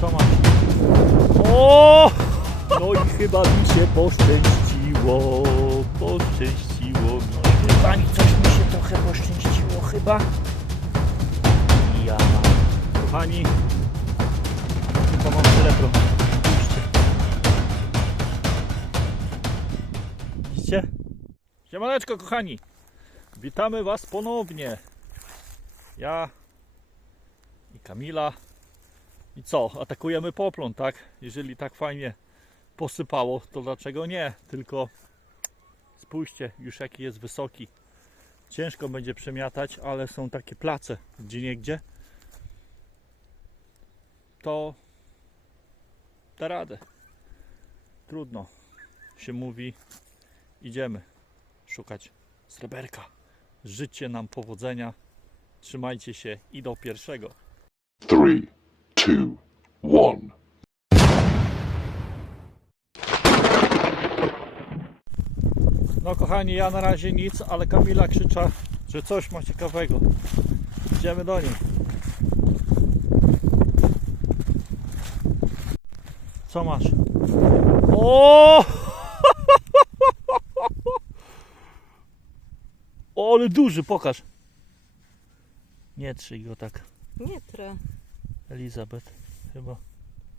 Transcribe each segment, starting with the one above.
Co masz? O! No i chyba mi się poszczęściło. Poszczęściło mi. Chyba mi coś mi się trochę poszczęściło, chyba. Ja. Kochani, chyba mam srebro. Spójrzcie. Widzicie? Siemaneczko, kochani. Witamy Was ponownie. Ja i Kamila. I co? Atakujemy poplon, tak? Jeżeli tak fajnie posypało, to dlaczego nie? Tylko spójrzcie, już jaki jest wysoki. Ciężko będzie przemiatać, ale są takie place gdzie niegdzie. To da radę. Trudno się mówi. Idziemy szukać sreberka. Życzcie nam powodzenia. Trzymajcie się i do pierwszego. Three, two, one. No kochani, ja na razie nic, ale Kamila krzycza, że coś ma ciekawego. Idziemy do niej. Co masz? O! O, ale duży, pokaż. Nie trzyj go tak. Nie trę. Elizabeth, chyba.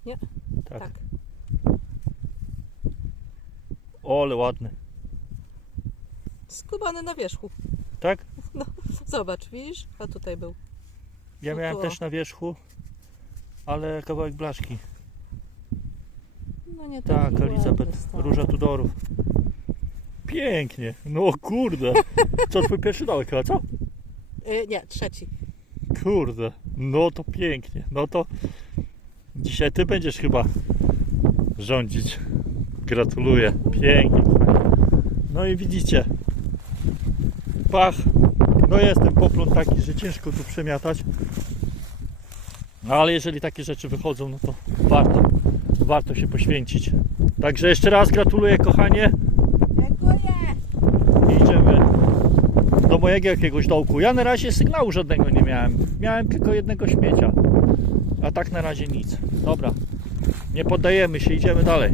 Nie. Tak. Tak. O, ale ładny. Skubany na wierzchu. Tak? Zobacz, widzisz? A tutaj był. Ja No miałem też na wierzchu, ale kawałek blaszki. No nie Tak, taki Elizabeth, róża Tudorów. Pięknie, no kurde. Co twój pierwszy dołek chyba, co? Y, nie, trzeci. Kurde, no to pięknie. No to dzisiaj ty będziesz chyba rządzić. Gratuluję, pięknie. No i widzicie, pach, no jest ten poplon taki, że ciężko tu przemiatać. No ale jeżeli takie rzeczy wychodzą, no to warto, warto się poświęcić. Także jeszcze raz gratuluję kochanie. Dziękuję! I idziemy do mojego jakiegoś dołku. Ja na razie sygnału żadnego nie miałem. Miałem tylko jednego śmiecia. A tak na razie nic. Dobra. Nie poddajemy się, idziemy dalej.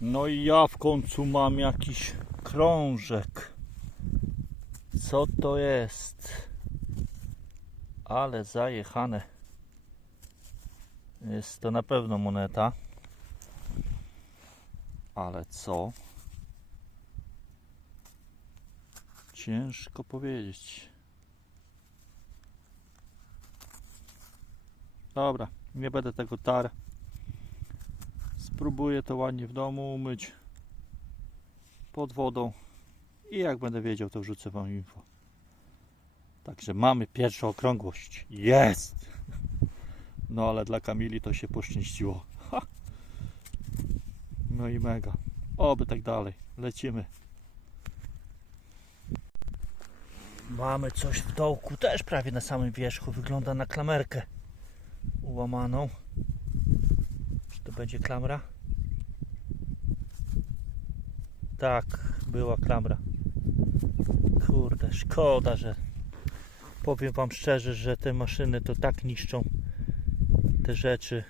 No i ja w końcu mam jakiś krążek. Co to jest? Ale zajechane. Jest to na pewno moneta. Ale co? Ciężko powiedzieć. Dobra, nie będę tego tar. Spróbuję to ładnie w domu umyć pod wodą i jak będę wiedział, to wrzucę Wam info. Także mamy pierwszą okrągłość. Jest! No ale dla Kamili to się poszczęściło. Ha! No i mega. Oby tak dalej. Lecimy. Mamy coś w dołku, też prawie na samym wierzchu. Wygląda na klamerkę ułamaną. Czy to będzie klamra? Tak, była klamra. Kurde, szkoda, że powiem Wam szczerze, że te maszyny to tak niszczą te rzeczy.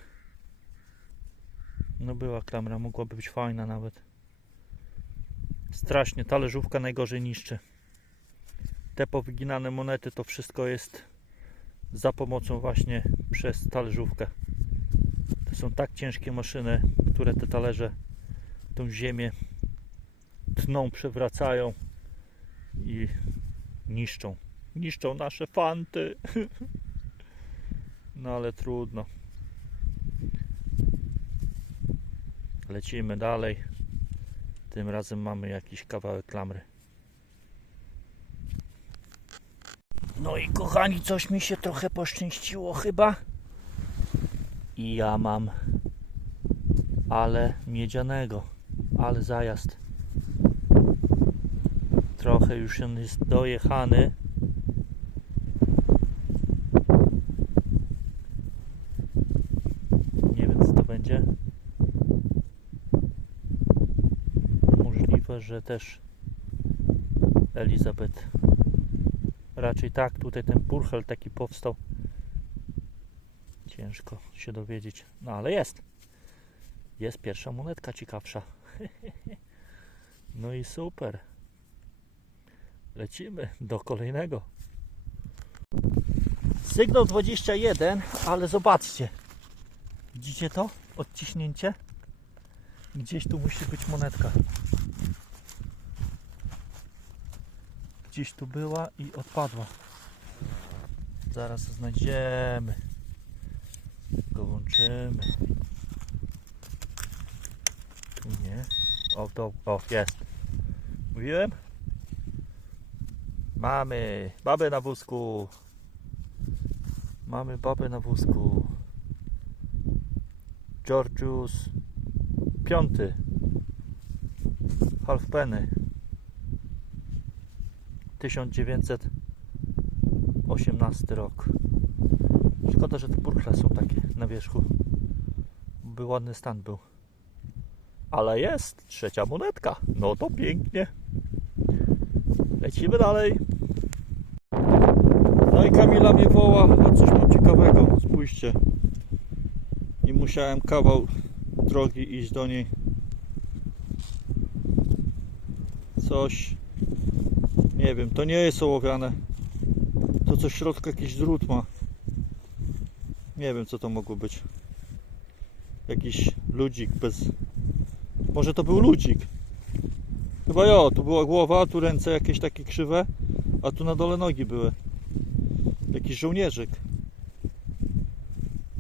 No była klamra, mogłaby być fajna nawet. Strasznie, talerzówka najgorzej niszczy te powyginane monety to wszystko jest za pomocą właśnie przez talerzówkę. To są tak ciężkie maszyny, które te talerze tą ziemię tną, przewracają i niszczą. Niszczą nasze fanty. No ale trudno. Lecimy dalej. Tym razem mamy jakiś kawałek klamry. No i kochani, coś mi się trochę poszczęściło chyba. I ja mam. Ale miedzianego. Ale zajazd. Trochę już on jest dojechany. Nie wiem co to będzie. Możliwe, że też Elizabeth Raczej tak, tutaj ten purchel taki powstał. Ciężko się dowiedzieć. No ale jest. Jest pierwsza monetka ciekawsza. No i super. Lecimy do kolejnego. Sygnał 21, ale zobaczcie. Widzicie to? Odciśnięcie? Gdzieś tu musi być monetka. Gdzieś tu była i odpadła. Zaraz znajdziemy. Go włączymy. Nie. O, to, o, jest. Mówiłem? Mamy babę na wózku. Mamy babę na wózku. Georgius piąty. Halfpenny. 1918 rok. Szkoda, że te purchle są takie na wierzchu. By ładny stan był. Ale jest trzecia monetka. No to pięknie. Lecimy dalej. No i Kamila mnie woła, a coś mam ciekawego. Spójrzcie. I musiałem kawał drogi iść do niej. Coś. Nie wiem, to nie jest ołowiane. To coś w środku jakiś drut ma. Nie wiem co to mogło być. Jakiś ludzik bez. Może to był ludzik. Chyba jo, tu była głowa, tu ręce jakieś takie krzywe, a tu na dole nogi były. Jakiś żołnierzyk.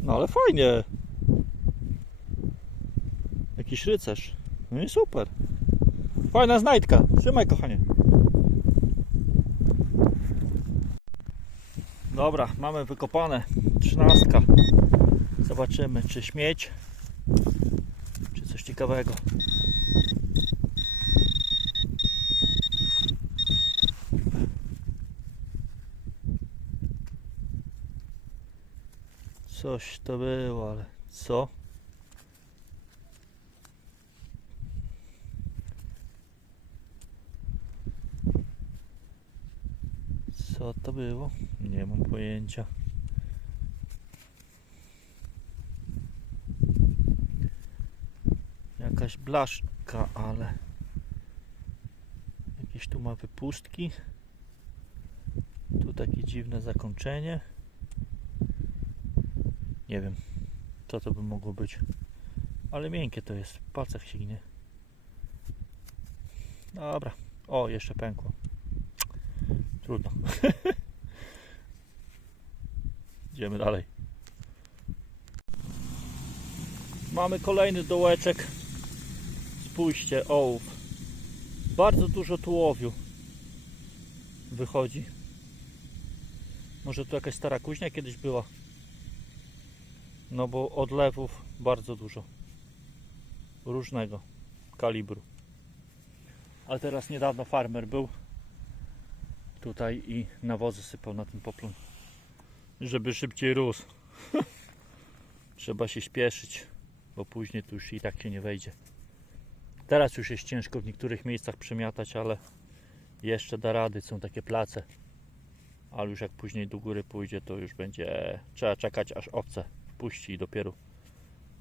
No ale fajnie. Jakiś rycerz. No i super. Fajna znajdka. Trzymaj kochanie. Dobra, mamy wykopane. Trzynastka. Zobaczymy, czy śmieć, czy coś ciekawego. Coś to było, ale co? Co to było? Nie mam pojęcia. Jakaś blaszka, ale jakieś tu ma wypustki. Tu takie dziwne zakończenie. Nie wiem, co to by mogło być. Ale miękkie to jest. W palcach śliny. Dobra. O, jeszcze pękło. Trudno. Idziemy dalej. Mamy kolejny dołeczek. Spójrzcie, ołów. Bardzo dużo tułowiu wychodzi. Może tu jakaś stara kuźnia kiedyś była. No bo odlewów bardzo dużo. Różnego kalibru. Ale teraz niedawno farmer był tutaj i nawozy sypał na ten poplon. Żeby szybciej rósł. Trzeba się śpieszyć, bo później tu już i tak się nie wejdzie. Teraz już jest ciężko w niektórych miejscach przemiatać, ale jeszcze da rady. Są takie place. Ale już jak później do góry pójdzie, to już będzie trzeba czekać aż owce puści i dopiero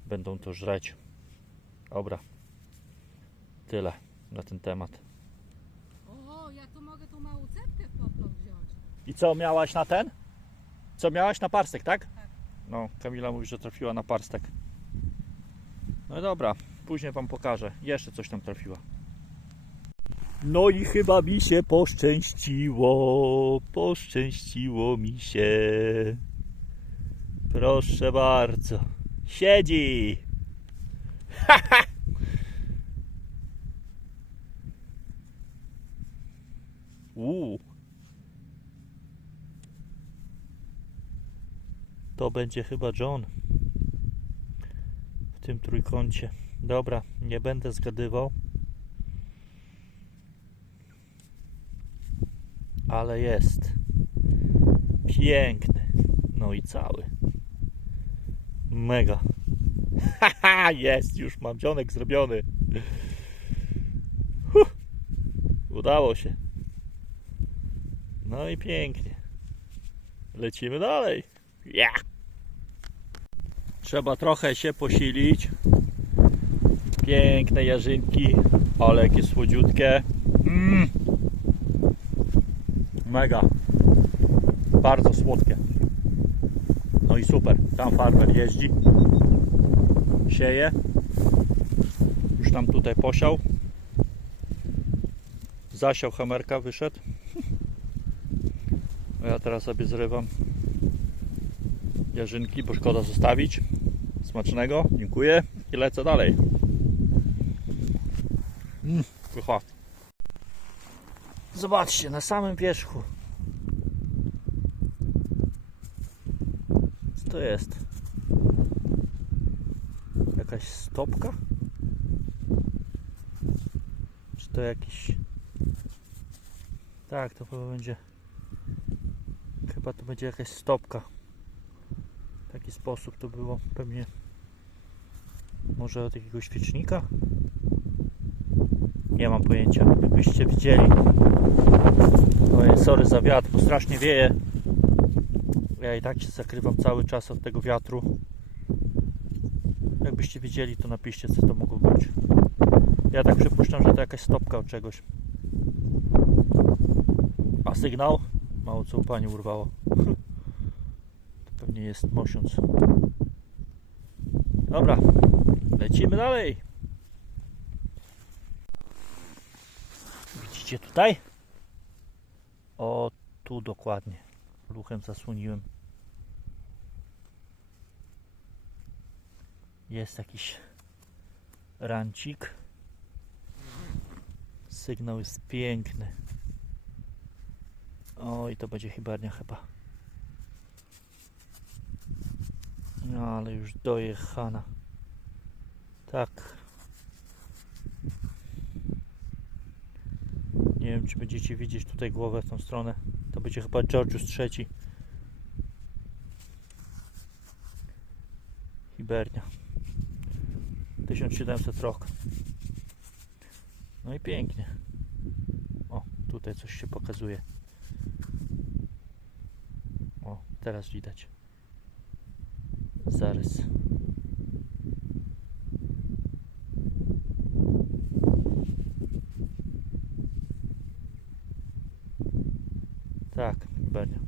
będą to żreć. Dobra. Tyle na ten temat. O, ja tu mogę tą małą cepkę w poplon wziąć. I co miałaś na ten? Co miałaś na parstek, tak? Tak. No, Kamila mówi, że trafiła na parstek. No dobra, później wam pokażę. Jeszcze coś tam trafiła. No i chyba mi się poszczęściło. Poszczęściło mi się. Proszę bardzo. Siedzi. Uuu. To będzie chyba John. W tym trójkącie. Dobra, nie będę zgadywał. Ale jest. Piękny. No i cały. Mega. Haha, jest, już mam dzionek zrobiony. Huh. Udało się. No i pięknie. Lecimy dalej. Ja. Trzeba trochę się posilić. Piękne jarzynki, ale jakie słodziutkie. Mm. Mega. Bardzo słodkie. No i super. Tam farmer jeździ. Sieje. Już tam tutaj posiał. Zasiał hamerka, wyszedł. A ja teraz sobie zrywam jarzynki, bo szkoda zostawić. Smacznego, dziękuję i lecę dalej. Mm, pycha. Zobaczcie, na samym wierzchu. Co to jest? Jakaś stopka? Czy to jakiś... Tak, to chyba będzie... Chyba to będzie jakaś stopka. W taki sposób to było pewnie może od jakiegoś świecznika? Nie mam pojęcia. Jakbyście widzieli. Ojej, sorry za wiatr, bo strasznie wieje. Ja i tak się zakrywam cały czas od tego wiatru. Jakbyście widzieli, to napiszcie, co to mogło być. Ja tak przypuszczam, że to jakaś stopka od czegoś. A sygnał? Mało co u pani urwało. To pewnie jest mosiąc. Dobra, lecimy dalej. Widzicie tutaj? O, tu dokładnie. Luchem zasłoniłem. Jest jakiś rancik. Sygnał jest piękny. O, i to będzie hibernia chyba. No, ale już dojechana. Tak. Nie wiem, czy będziecie widzieć tutaj głowę w tą stronę. To będzie chyba Georgius III. Hibernia. 1700 rok. No i pięknie. O, tutaj coś się pokazuje. O, teraz widać. Zarys. Tak, Hibernia.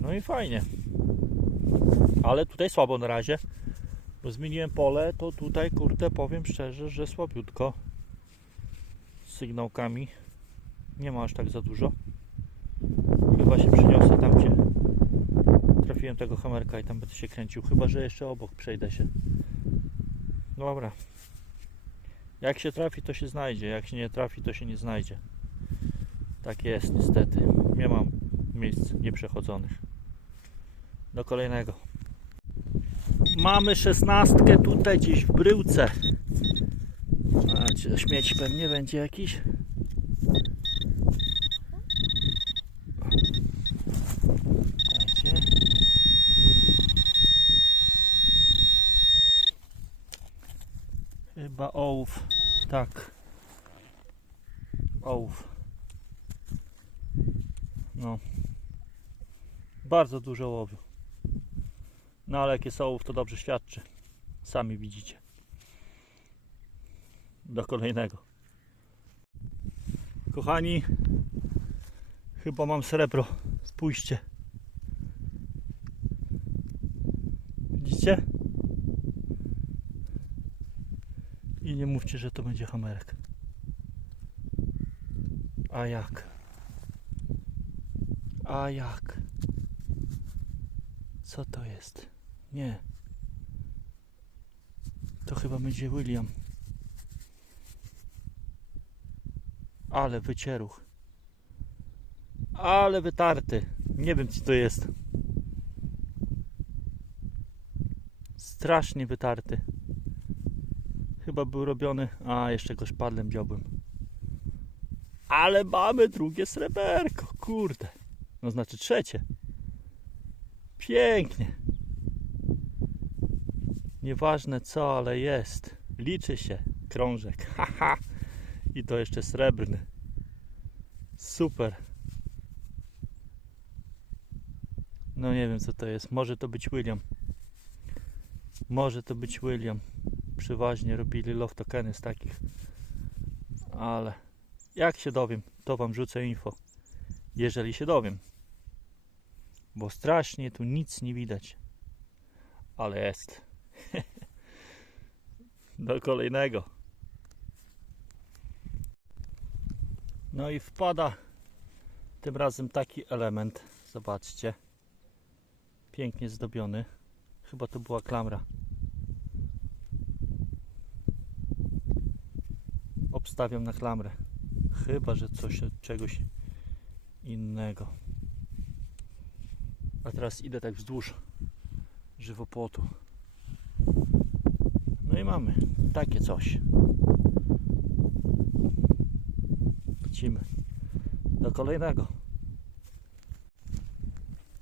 No i fajnie. Ale tutaj słabo na razie. Bo zmieniłem pole, to tutaj kurde powiem szczerze, że słabiutko. Z sygnałkami. Nie ma aż tak za dużo. Chyba się przyniosę tam gdzie trafiłem tego hamerka i tam będę się kręcił. Chyba, że jeszcze obok przejdę się. Dobra. Jak się trafi, to się znajdzie. Jak się nie trafi, to się nie znajdzie. Tak jest, niestety. Nie mam miejsc nieprzechodzonych. Do kolejnego. Mamy szesnastkę tutaj gdzieś w bryłce. A, czy śmieć pewnie będzie jakiś? Chyba ołów. Tak. Ołów. No. Bardzo dużo łowiu. No ale jak jest ołów, to dobrze świadczy. Sami widzicie. Do kolejnego. Kochani, chyba mam srebro. Spójrzcie. Widzicie? I nie mówcie, że to będzie hamerek. A jak? A jak? Co to jest? Nie. To chyba będzie William. Ale wycieruch. Ale wytarty. Nie wiem, co to jest. Strasznie wytarty. Chyba był robiony. A, jeszcze go szpadlem dziobłem. Ale mamy drugie sreberko. Kurde. No znaczy trzecie. Pięknie. Nieważne co, ale jest. Liczy się. Krążek. Haha. I to jeszcze srebrny. Super. No nie wiem co to jest. Może to być William. Może to być William. Przeważnie robili love tokeny z takich. Ale jak się dowiem, to wam rzucę info. Jeżeli się dowiem. Bo strasznie tu nic nie widać. Ale jest. Do kolejnego. No i wpada tym razem taki element. Zobaczcie. Pięknie zdobiony. Chyba to była klamra. Obstawiam na klamrę. Chyba, że coś od czegoś innego. A teraz idę tak wzdłuż żywopłotu. No i mamy takie coś. Lecimy do kolejnego.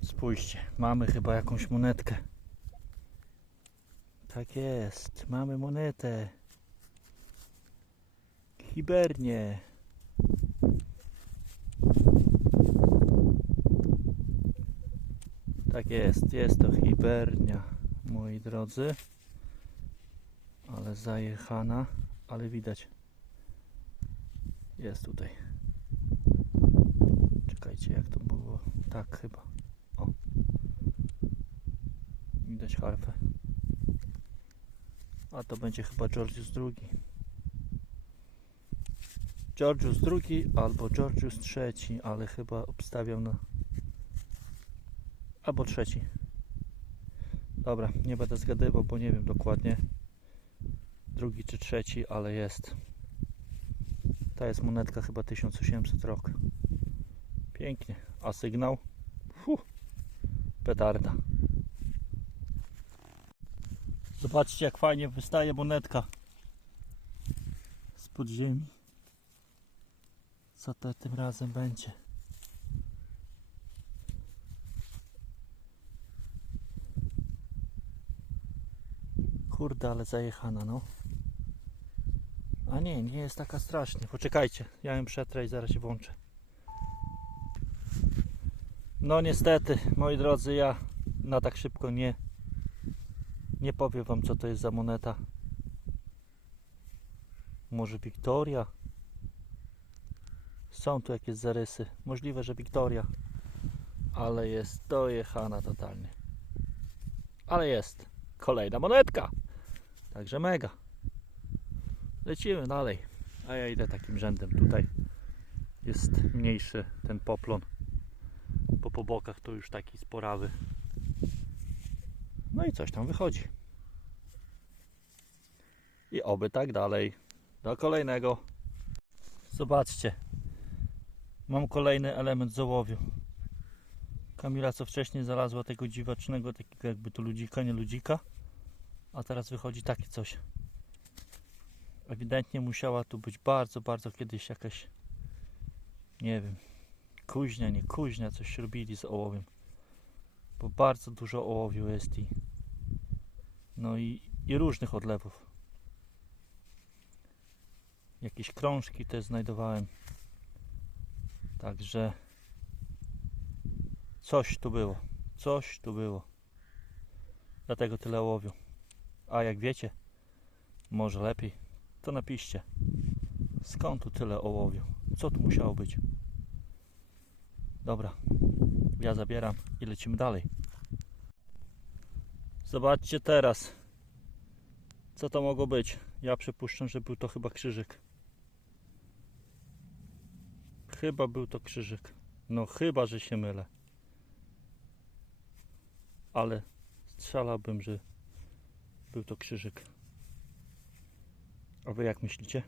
Spójrzcie, mamy chyba jakąś monetkę. Tak jest, mamy monetę. Hibernie. Tak jest, jest to hibernia, moi drodzy. Ale zajechana, ale widać. Jest tutaj. Czekajcie, jak to było. Tak chyba. O. Widać harfę. A to będzie chyba Georgius II. Georgius II albo Georgius III, ale chyba obstawiam na. Albo trzeci. Dobra, nie będę zgadywał, bo nie wiem dokładnie. Drugi czy trzeci, ale jest. Ta jest monetka chyba 1800 rok. Pięknie. A sygnał? Fuh, petarda. Zobaczcie jak fajnie wystaje monetka z podziemi. Co to tym razem będzie? Kurde, ale zajechana, no. A nie, nie jest taka strasznie. Poczekajcie, ja ją przetrę i zaraz się włączę. No niestety, moi drodzy, ja na tak szybko nie nie powiem wam co to jest za moneta. Może Wiktoria? Są tu jakieś zarysy. Możliwe, że Wiktoria. Ale jest dojechana totalnie. Ale jest. Kolejna monetka. Także mega. Lecimy dalej. A ja idę takim rzędem tutaj. Jest mniejszy ten poplon. Bo po bokach to już taki sporawy. No i coś tam wychodzi. I oby tak dalej. Do kolejnego. Zobaczcie. Mam kolejny element z ołowiu. Kamila co wcześniej znalazła tego dziwacznego, takiego jakby to ludzika, nie ludzika. A teraz wychodzi takie coś. Ewidentnie musiała tu być bardzo, bardzo kiedyś jakaś, nie wiem, kuźnia, nie kuźnia, coś robili z ołowiem. Bo bardzo dużo ołowiu jest i no i, i różnych odlewów. Jakieś krążki też znajdowałem. Także coś tu było. Coś tu było. Dlatego tyle ołowiu. A jak wiecie, może lepiej, to napiszcie. Skąd tu tyle ołowiu? Co tu musiało być? Dobra, ja zabieram i lecimy dalej. Zobaczcie teraz, co to mogło być. Ja przypuszczam, że był to chyba krzyżyk. Chyba był to krzyżyk. No chyba, że się mylę. Ale strzelałbym, że był to krzyżyk. A wy jak myślicie?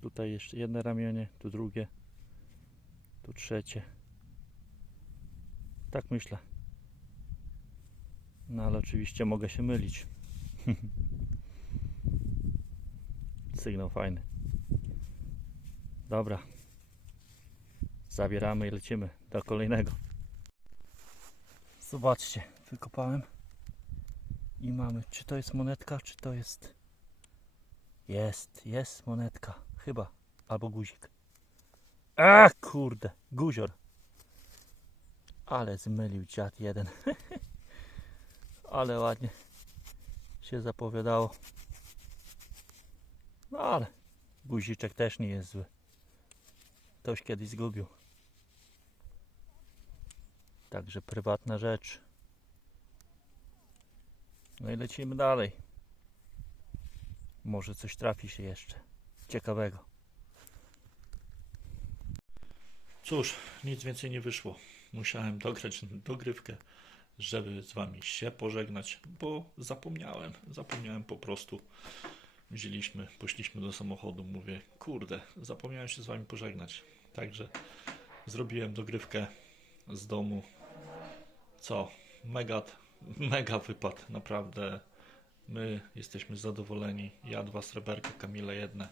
Tutaj jeszcze jedno ramienie, tu drugie, tu trzecie. Tak myślę. No ale oczywiście mogę się mylić. Sygnał fajny. Dobra. Zabieramy i lecimy do kolejnego. Zobaczcie, wykopałem. I mamy, czy to jest monetka, czy to jest... Jest, jest monetka. Chyba. Albo guzik. A kurde, guzior. Ale zmylił dziad jeden. ale ładnie się zapowiadało. No ale guziczek też nie jest zły. Ktoś kiedyś zgubił. Także prywatna rzecz. No i lecimy dalej. Może coś trafi się jeszcze ciekawego. Cóż, nic więcej nie wyszło. Musiałem dograć dogrywkę, żeby z wami się pożegnać, bo zapomniałem. Zapomniałem po prostu. Wzięliśmy, poszliśmy do samochodu. Mówię, kurde, zapomniałem się z wami pożegnać. Także zrobiłem dogrywkę z domu. Co? Mega, mega wypad, naprawdę. My jesteśmy zadowoleni. Ja dwa sreberka, Kamila jedne.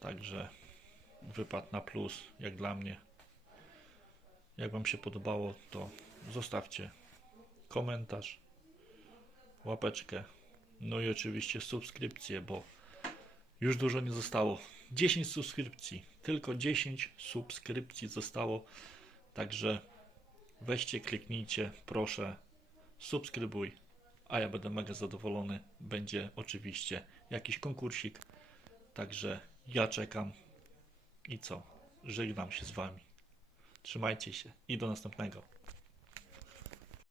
Także wypad na plus, jak dla mnie. Jak Wam się podobało, to zostawcie komentarz, łapeczkę, no i oczywiście subskrypcję, bo już dużo nie zostało. 10 subskrypcji, tylko 10 subskrypcji zostało, także weźcie, kliknijcie, proszę, subskrybuj, a ja będę mega zadowolony. Będzie oczywiście jakiś konkursik, także ja czekam i co? Żegnam się z Wami. Trzymajcie się i do następnego.